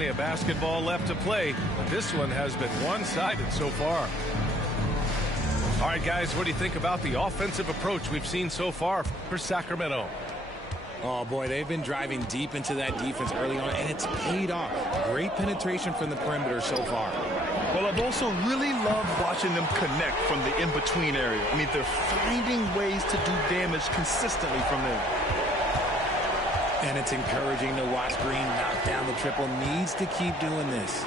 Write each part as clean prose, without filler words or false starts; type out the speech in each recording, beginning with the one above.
plenty of basketball left to play, but this one has been one-sided so far. All right, guys, what do you think about the offensive approach we've seen so far for Sacramento? Oh, boy, they've been driving deep into that defense early on, and it's paid off. Great penetration from the perimeter so far. Well, I've also really loved watching them connect from the in-between area. I mean, they're finding ways to do damage consistently from there. And it's encouraging to watch Green knock down the triple. Needs to keep doing this.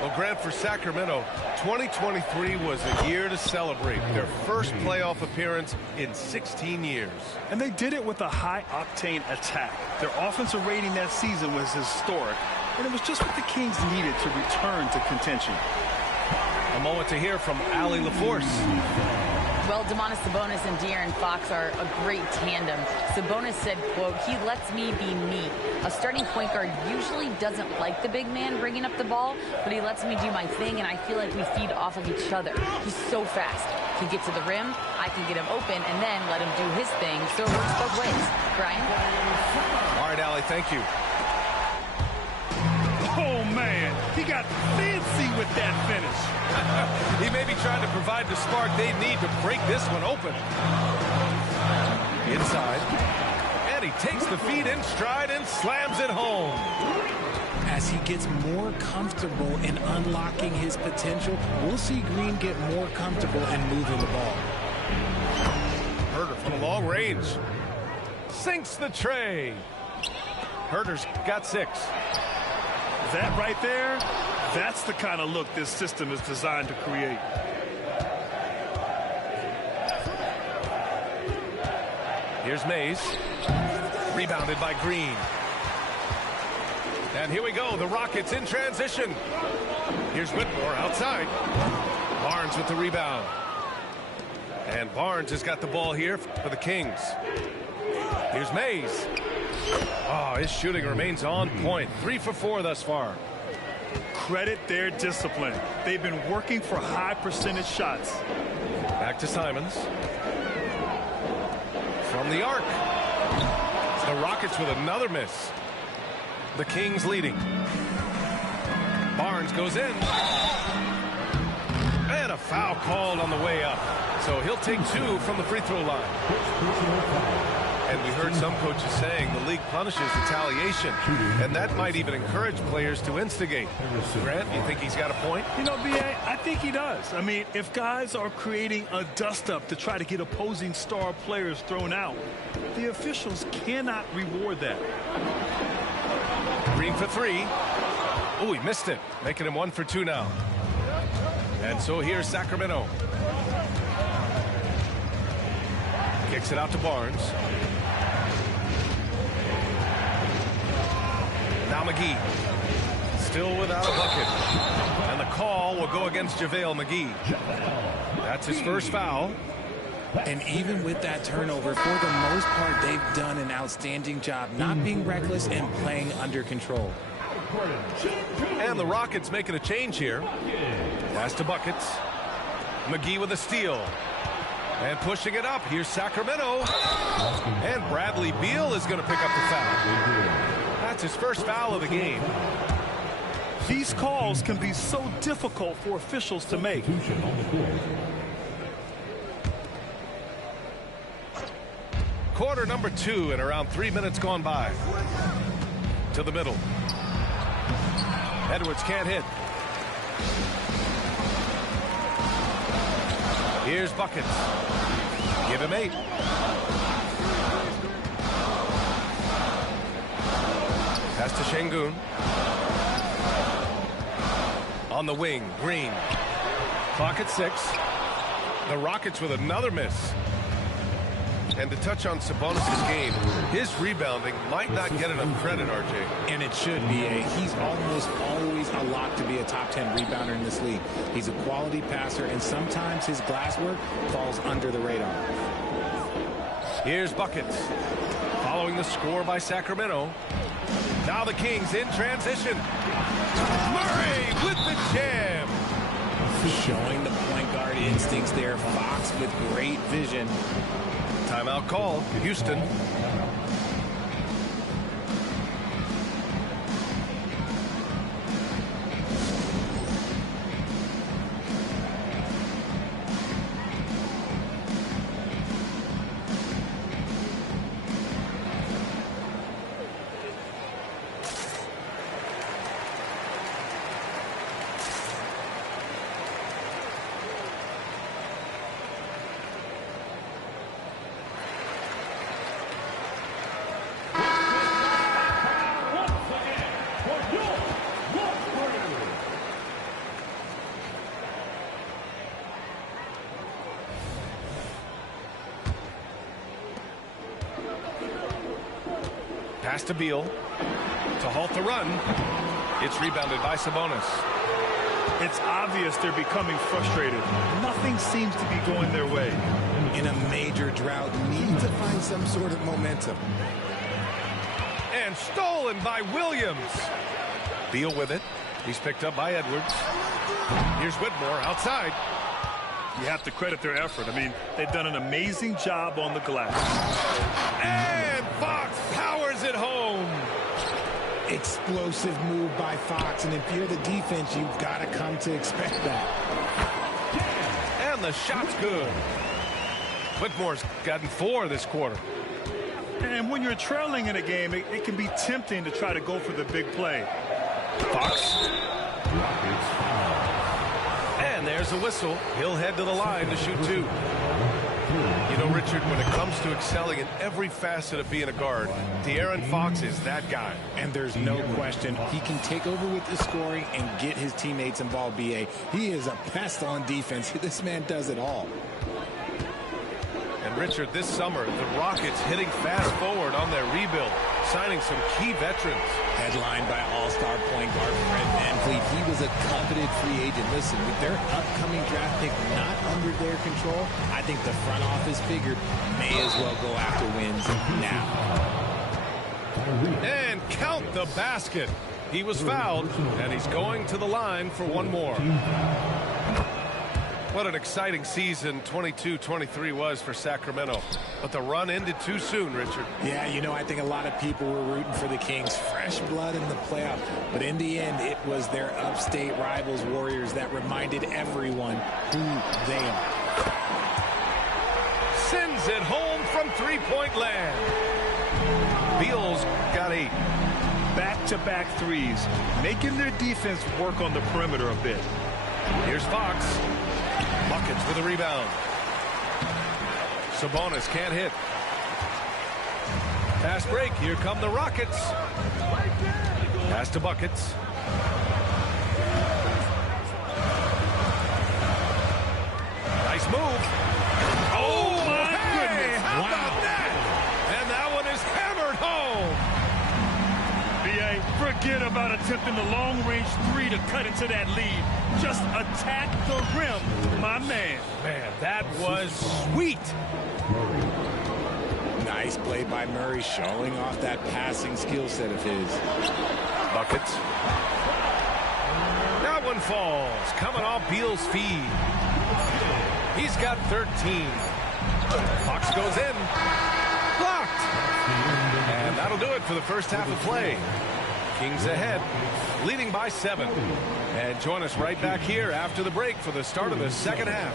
Well, Grant, for Sacramento, 2023 was a year to celebrate. Their first playoff appearance in 16 years. And they did it with a high-octane attack. Their offensive rating that season was historic, and it was just what the Kings needed to return to contention. A moment to hear from Allie LaForce. Well, Domantas Sabonis and De'Aaron Fox are a great tandem. Sabonis said, quote, "He lets me be me. A starting point guard usually doesn't like the big man bringing up the ball, but he lets me do my thing, and I feel like we feed off of each other. He's so fast. He gets to the rim, I can get him open, and then let him do his thing, so it works both ways." Brian? All right, Allie, thank you. Oh, man, he got fancy with that finish. He may be trying to provide the spark they need to break this one open. Inside. And he takes the feed in stride and slams it home. As he gets more comfortable in unlocking his potential, we'll see Green get more comfortable in moving the ball. Huerter from long range. Sinks the tray. Huerter's got 6. That right there, that's the kind of look this system is designed to create. Here's Mays. Rebounded by Green. And here we go, the Rockets in transition. Here's Whitmore outside. Barnes with the rebound. And Barnes has got the ball here for the Kings. Here's Mays. Oh, his shooting remains on point. 3 for 4 thus far. Credit their discipline. They've been working for high percentage shots. Back to Simons. From the arc. The Rockets with another miss. The Kings leading. Barnes goes in. And a foul called on the way up. So he'll take 2 from the free throw line. And we heard some coaches saying the league punishes retaliation, and that might even encourage players to instigate. Grant, you think he's got a point? You know, B.A., I think he does. I mean, if guys are creating a dust-up to try to get opposing star players thrown out, the officials cannot reward that. Green for 3. Oh, he missed it, making him 1 for 2 now. And so here's Sacramento. Kicks it out to Barnes. Now McGee, still without a bucket. And the call will go against JaVale McGee. That's his first foul. And even with that turnover, for the most part, they've done an outstanding job not being reckless and playing under control. And the Rockets making a change here. Pass to buckets. McGee with a steal. And pushing it up. Here's Sacramento. And Bradley Beal is going to pick up the foul. That's his first foul of the game. These calls can be so difficult for officials to make. Quarter number 2 and around 3 minutes gone by. To the middle. Edwards can't hit. Here's Buckets. Give him 8. Pass to Şengün. On the wing, Green. Clock at 6. The Rockets with another miss. And to touch on Sabonis' game, his rebounding might not get enough credit, RJ. And it should be. He's almost always a lock to be a top 10 rebounder in this league. He's a quality passer, and sometimes his glass work falls under the radar. Here's Buckets. Following the score by Sacramento. Now the Kings in transition. Murray with the jam. Showing the point guard instincts there. Fox with great vision. Timeout called. Houston. Pass to Beal to halt the run. It's rebounded by Sabonis. It's obvious they're becoming frustrated. Nothing seems to be going their way. In a major drought, need to find some sort of momentum. And stolen by Williams. Beal with it. He's picked up by Edwards. Here's Whitmore outside. You have to credit their effort. I mean, they've done an amazing job on the glass. And Fox powers it home. Explosive move by Fox, and if you're the defense, you've got to come to expect that. And the shot's good. Whitmore's gotten 4 this quarter. And when you're trailing in a game, it can be tempting to try to go for the big play. Fox. And there's a whistle. He'll head to the line to shoot 2. You know, Richard, when it comes to excelling in every facet of being a guard, De'Aaron Fox is that guy. And there's no question he can take over with the scoring and get his teammates involved, B.A. He is a pest on defense. This man does it all. And Richard, this summer, the Rockets hitting fast forward on their rebuild, signing some key veterans. Headlined by all-star point guard Fred VanVleet. He was a coveted free agent. Listen, with their upcoming draft pick not under their control, I think the front office figured may as well go after wins now. And count the basket. He was fouled, and he's going to the line for one more. What an exciting season 22-23 was for Sacramento. But the run ended too soon, Richard. Yeah, you know, I think a lot of people were rooting for the Kings. Fresh blood in the playoff. But in the end, it was their upstate rivals, Warriors, that reminded everyone who they are. Sends it home from three-point land. Beal's got 8. Back-to-back threes, making their defense work on the perimeter a bit. Here's Fox. Buckets with a rebound. Sabonis can't hit. Fast break. Here come the Rockets. Pass to Buckets. Nice move. Oh, my goodness. How about that? And that one is hammered home. B.A., forget about attempting the long-range 3 to cut into that lead. Just attack the rim, my man. Man, that was sweet. Nice play by Murray, showing off that passing skill set of his. Buckets. That one falls. Coming off Beal's feed. He's got 13. Fox goes in. Blocked. And that'll do it for the first half of play. Kings ahead, leading by 7. And join us right back here after the break for the start of the second half.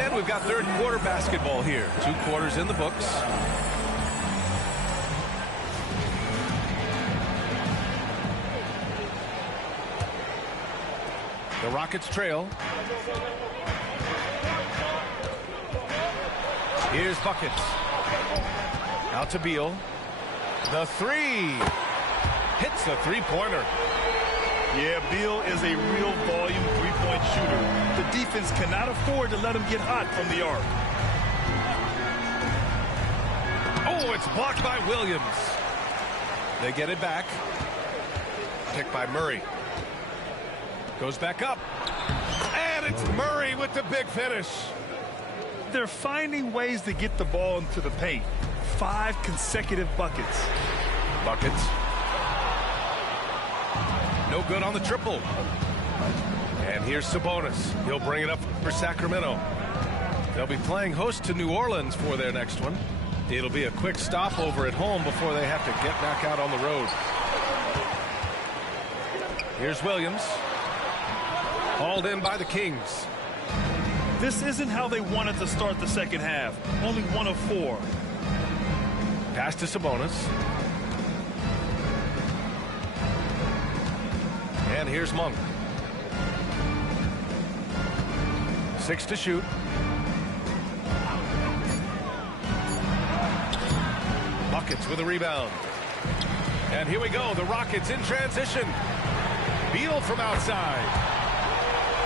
And we've got third quarter basketball here. 2 quarters in the books. The Rockets trail. Here's Buckets. Out to Beal. The 3. Hits the three-pointer. Yeah, Beal is a real volume three-point shooter. The defense cannot afford to let him get hot from the arc. Oh, it's blocked by Williams. They get it back. Picked by Murray. Goes back up. And it's Murray with the big finish. They're finding ways to get the ball into the paint. 5 consecutive buckets. Buckets. No good on the triple. And here's Sabonis. He'll bring it up for Sacramento. They'll be playing host to New Orleans for their next one. It'll be a quick stopover at home before they have to get back out on the road. Here's Williams. Hauled in by the Kings. This isn't how they wanted to start the second half. Only 1 of 4. Pass to Sabonis. And here's Monk. 6 to shoot. Buckets with a rebound. And here we go. The Rockets in transition. Beal from outside.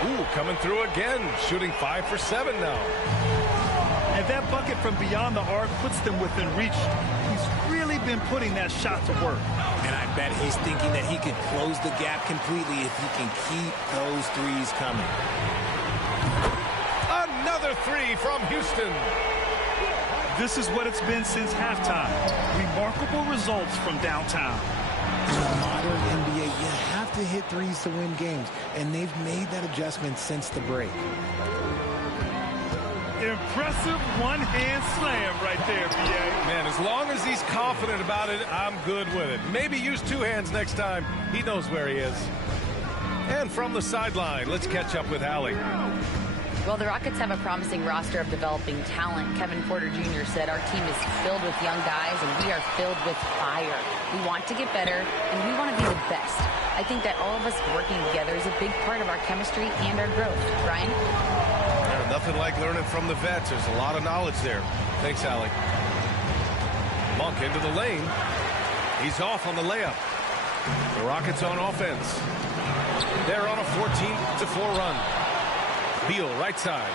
Ooh, coming through again, shooting 5 for 7 now. And that bucket from beyond the arc puts them within reach. He's really been putting that shot to work. And I bet he's thinking that he could close the gap completely if he can keep those threes coming. Another three from Houston. This is what it's been since halftime. Remarkable results from downtown. In the modern NBA, you have to hit threes to win games, and they've made that adjustment since the break. Impressive one-hand slam right there, B.A. Man, as long as he's confident about it, I'm good with it. Maybe use 2 hands next time. He knows where he is. And from the sideline, let's catch up with Allie. Well, the Rockets have a promising roster of developing talent. Kevin Porter Jr. said our team is filled with young guys, and we are filled with fire. We want to get better, and we want to be the best. I think that all of us working together is a big part of our chemistry and our growth. Brian? Nothing like learning from the vets. There's a lot of knowledge there. Thanks, Allie. Monk into the lane. He's off on the layup. The Rockets on offense. They're on a 14-4 run. Beal right side.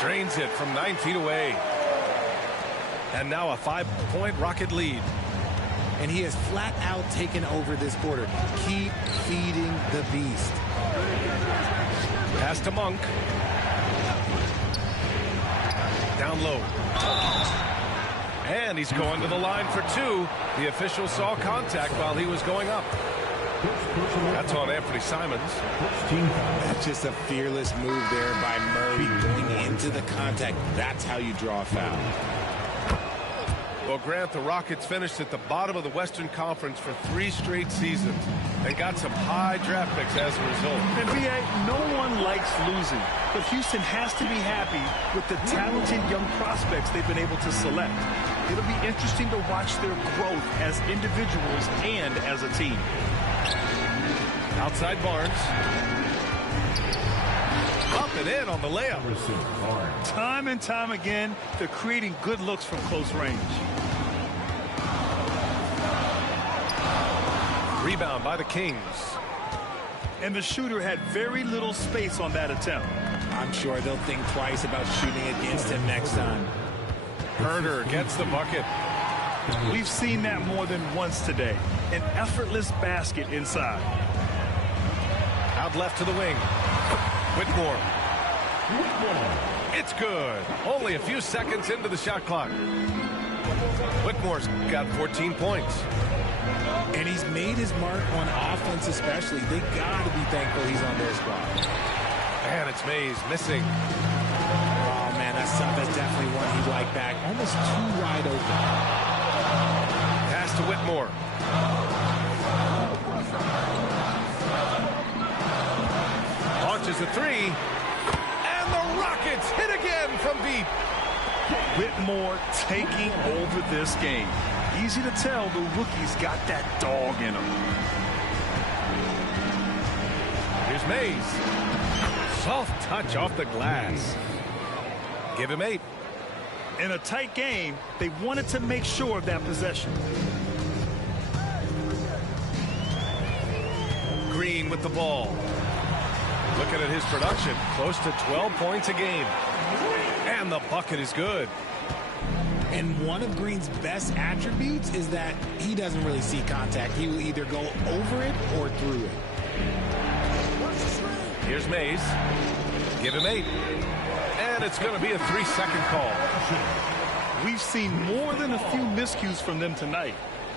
Drains it from 9 feet away. And now a 5-point Rocket lead. And he has flat out taken over this quarter. Keep feeding the beast. Pass to Monk. Down low. And he's going to the line for 2. The official saw contact while he was going up. That's on Anthony Simons. That's just a fearless move there by Murray going into the contact. That's how you draw a foul. Well, Grant, the Rockets finished at the bottom of the Western Conference for 3 straight seasons and got some high draft picks as a result. And B.A., no one likes losing, but Houston has to be happy with the talented young prospects they've been able to select. It'll be interesting to watch their growth as individuals and as a team. Outside Barnes. Up and in on the layup. Time and time again, they're creating good looks from close range. Rebound by the Kings. And the shooter had very little space on that attempt. I'm sure they'll think twice about shooting against him next time. Herder gets the bucket. We've seen that more than once today. An effortless basket inside. Out left to the wing. Whitmore. It's good. Only a few seconds into the shot clock. Whitmore's got 14 points. And he's made his mark on offense especially. They got to be thankful he's on their squad. And it's Mays missing. Oh, man, that's definitely one he'd like back. Almost too wide open. Pass to Whitmore. Launches a 3. And the Rockets hit again from deep. Whitmore taking over this game. Easy to tell the rookie's got that dog in him. Here's Mays. Soft touch off the glass. Give him 8. In a tight game, they wanted to make sure of that possession. Green with the ball. Looking at his production, close to 12 points a game. And the bucket is good. And one of Green's best attributes is that he doesn't really see contact. He will either go over it or through it. Here's Mays. Give him 8. And it's going to be a 3-second call. We've seen more than a few miscues from them tonight.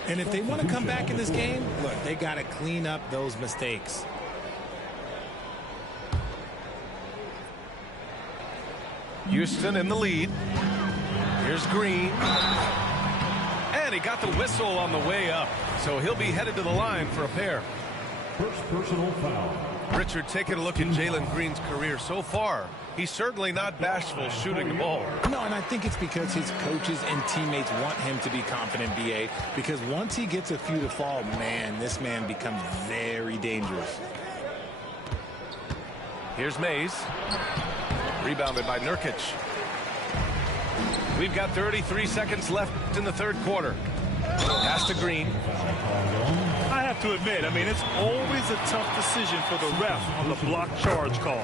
And if they want to come back in this game, look, they got to clean up those mistakes. Houston in the lead. Here's Green. And he got the whistle on the way up. So he'll be headed to the line for a pair. First personal foul. Richard, taking a look at Jalen Green's career so far, he's certainly not bashful shooting the ball. No, and I think it's because his coaches and teammates want him to be confident, B.A., because once he gets a few to fall, man, this man becomes very dangerous. Here's Mays. Rebounded by Nurkic. We've got 33 seconds left in the third quarter. Pass to Green. I have to admit, I mean, it's always a tough decision for the ref on the block charge call.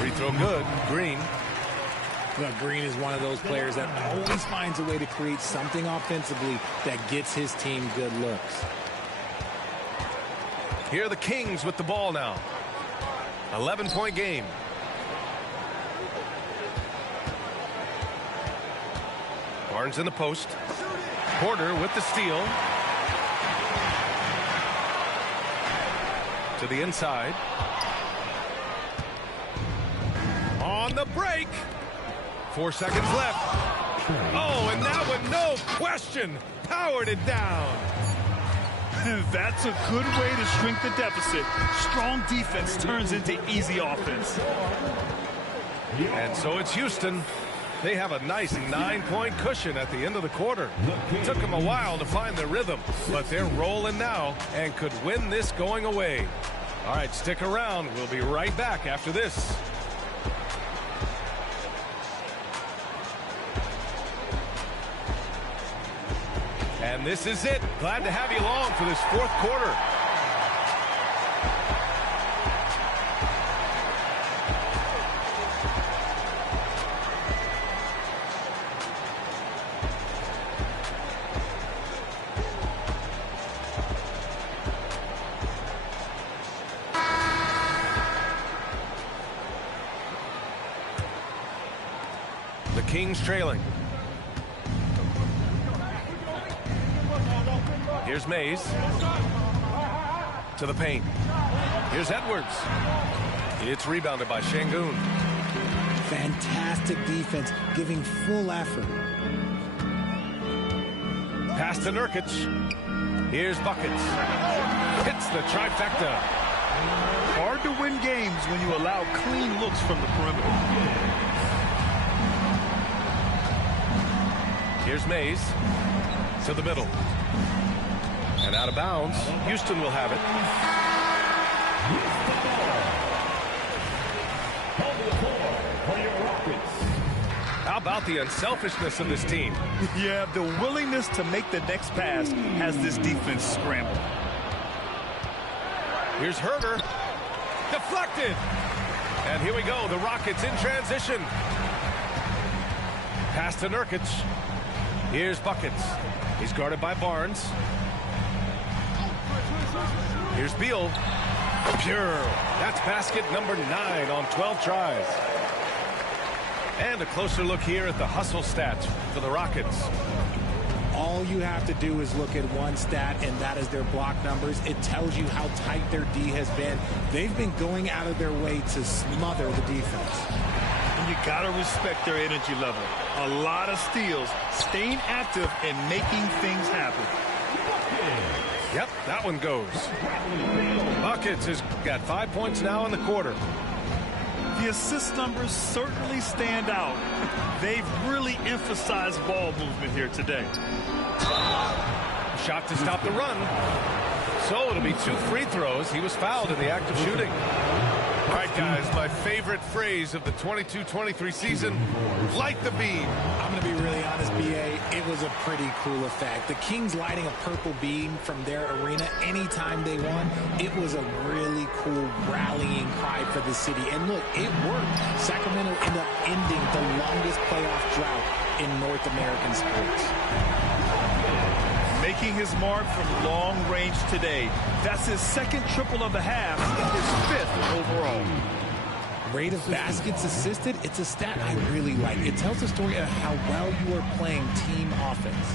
Free throw good. Green. Well, Green is one of those players that always finds a way to create something offensively that gets his team good looks. Here are the Kings with the ball now. 11-point game. Barnes in the post. Porter with the steal. To the inside. On the break. 4 seconds left. Oh, and that one, no question, powered it down. That's a good way to shrink the deficit. Strong defense turns into easy offense. And so it's Houston. They have a nice 9-point cushion at the end of the quarter. It took them a while to find their rhythm, but they're rolling now and could win this going away. All right, stick around. We'll be right back after this. And this is it. Glad to have you along for this fourth quarter. The Kings trailing. Here's Mays. To the paint. Here's Edwards. It's rebounded by Şengün. Fantastic defense, giving full effort. Pass to Nurkic. Here's buckets. Hits the trifecta. Hard to win games when you allow clean looks from the perimeter. Here's Mays. To the middle. And out of bounds. Houston will have it. How about the unselfishness of this team? Yeah, the willingness to make the next pass has this defense scrambled. Here's Herter. Deflected. And here we go. The Rockets in transition. Pass to Nurkic. Here's buckets. He's guarded by Barnes. Here's Beal. Pure. That's basket number 9 on 12 tries. And a closer look here at the hustle stats for the Rockets. All you have to do is look at one stat, and that is their block numbers. It tells you how tight their D has been. They've been going out of their way to smother the defense. And you got to respect their energy level. A lot of steals, staying active, and making things happen. Yep, that one goes. Buckets has got 5 points now in the quarter. The assist numbers certainly stand out. They've really emphasized ball movement here today. Shot to stop the run. So it'll be 2 free throws. He was fouled in the act of shooting. All right, guys, my favorite phrase of the 22-23 season, light the beam. I'm going to be really honest, B.A. It was a pretty cool effect. The Kings lighting a purple beam from their arena anytime they won. It was a really cool rallying cry for the city. And look, it worked. Sacramento ended up ending the longest playoff drought in North American sports. Making his mark from long range today. That's his second triple of the half and his 5th overall. Rate of baskets assisted, it's a stat I really like. It tells the story of how well you are playing team offense.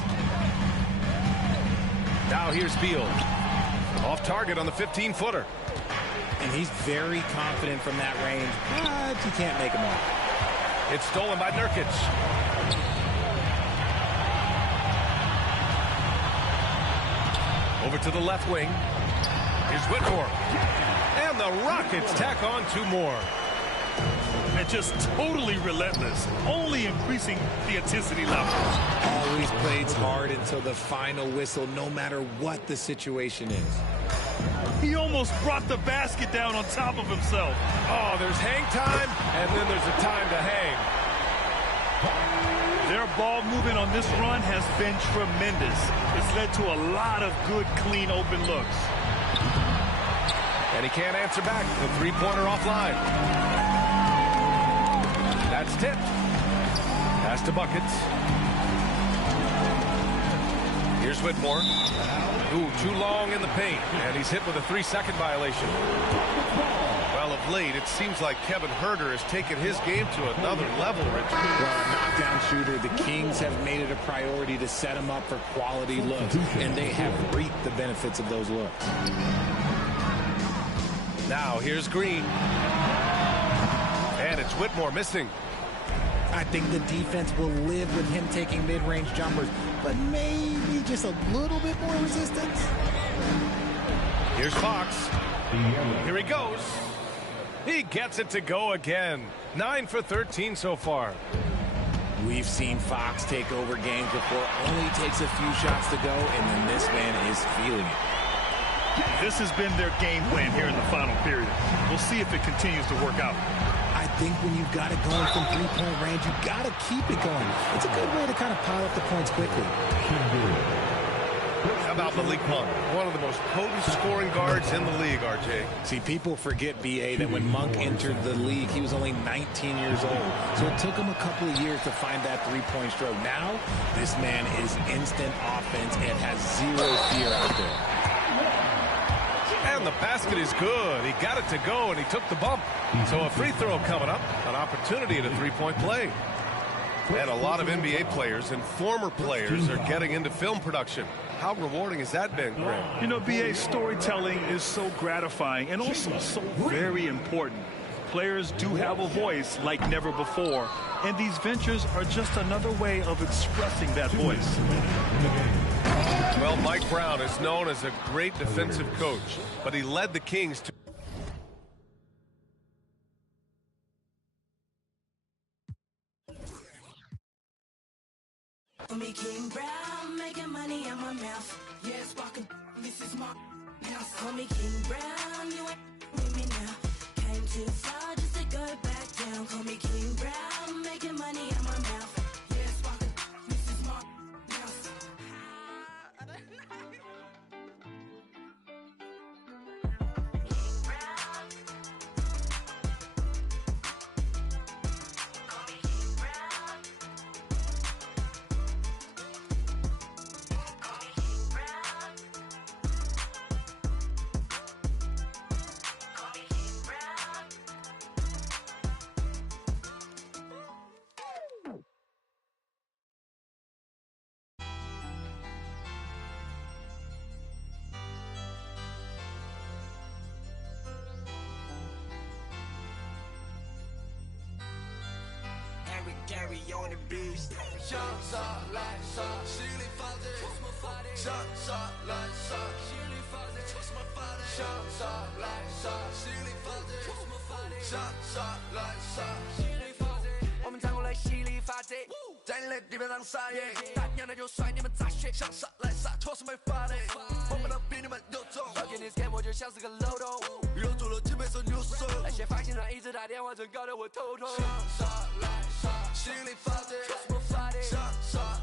Now here's Beal. Off target on the 15-footer. And he's very confident from that range, but he can't make him up. It's stolen by Nurkic. Over to the left wing. Here's Whitmore. And the Rockets tack on 2 more. And just totally relentless, only increasing the intensity level. Always plays hard until the final whistle, no matter what the situation is. He almost brought the basket down on top of himself. Oh, there's hang time, and then there's a time to hang. Their ball movement on this run has been tremendous. It's led to a lot of good, clean, open looks. And he can't answer back. The three-pointer offline. That's tipped. Pass to Buckets. Here's Whitmore. Ooh, too long in the paint. And he's hit with a 3-second violation. Well, of late, it seems like Kevin Huerter has taken his game to another level, Rich. Well, a knockdown shooter, the Kings have made it a priority to set him up for quality looks, and they have reaped the benefits of those looks. Now, here's Green. And it's Whitmore missing. I think the defense will live with him taking mid-range jumpers, but maybe just a little bit more resistance. Here's Fox. Here he goes. He gets it to go again. 9 for 13 so far. We've seen Fox take over games before. Only takes a few shots to go, and then this man is feeling it. This has been their game plan here in the final period. We'll see if it continues to work out. I think when you've got it going from three-point range, you've got to keep it going. It's a good way to kind of pile up the points quickly. How about Malik Monk? One of the most potent scoring guards in the league, RJ. See, people forget, B.A., that when Monk entered the league, he was only 19 years old. So it took him a couple of years to find that three-point stroke. Now, this man is instant offense and has zero fear out there. And the basket is good. He got it to go, and he took the bump. So a free throw coming up, an opportunity at a three-point play. And a lot of NBA players and former players are getting into film production. How rewarding has that been, Greg? You know, BA, storytelling is so gratifying and also so very important. Players do have a voice like never before, and these ventures are just another way of expressing that voice. Well, Mike Brown is known as a great defensive coach, but he led the Kings to Me King Brown, making money in my mouth. Yes, walking, this is my house. Call me King Brown, you ain't with me now. Came too far just to go back down. Call me King Brown, making money in my mouth. Yes, walking, this is my house. King Brown. Call me King Brown. Gary on the beast. Shots up like shot. Chili fuzzy. Shots up like shot. Chili fuzzy. Shots up like shot. Chili fuzzy. Shots up like shot. Chili fuzzy. 我们站过来犀利发电，在你的地盘上撒野，打娘的就甩你们杂血，想杀来杀，拖是没法的，我们都比你们有种。要给你 scan 我就像是个漏洞，又做了几倍手扭手，那些发现上一直打电话，真搞得我头痛。想杀来杀，心里发电，什么发电？想杀。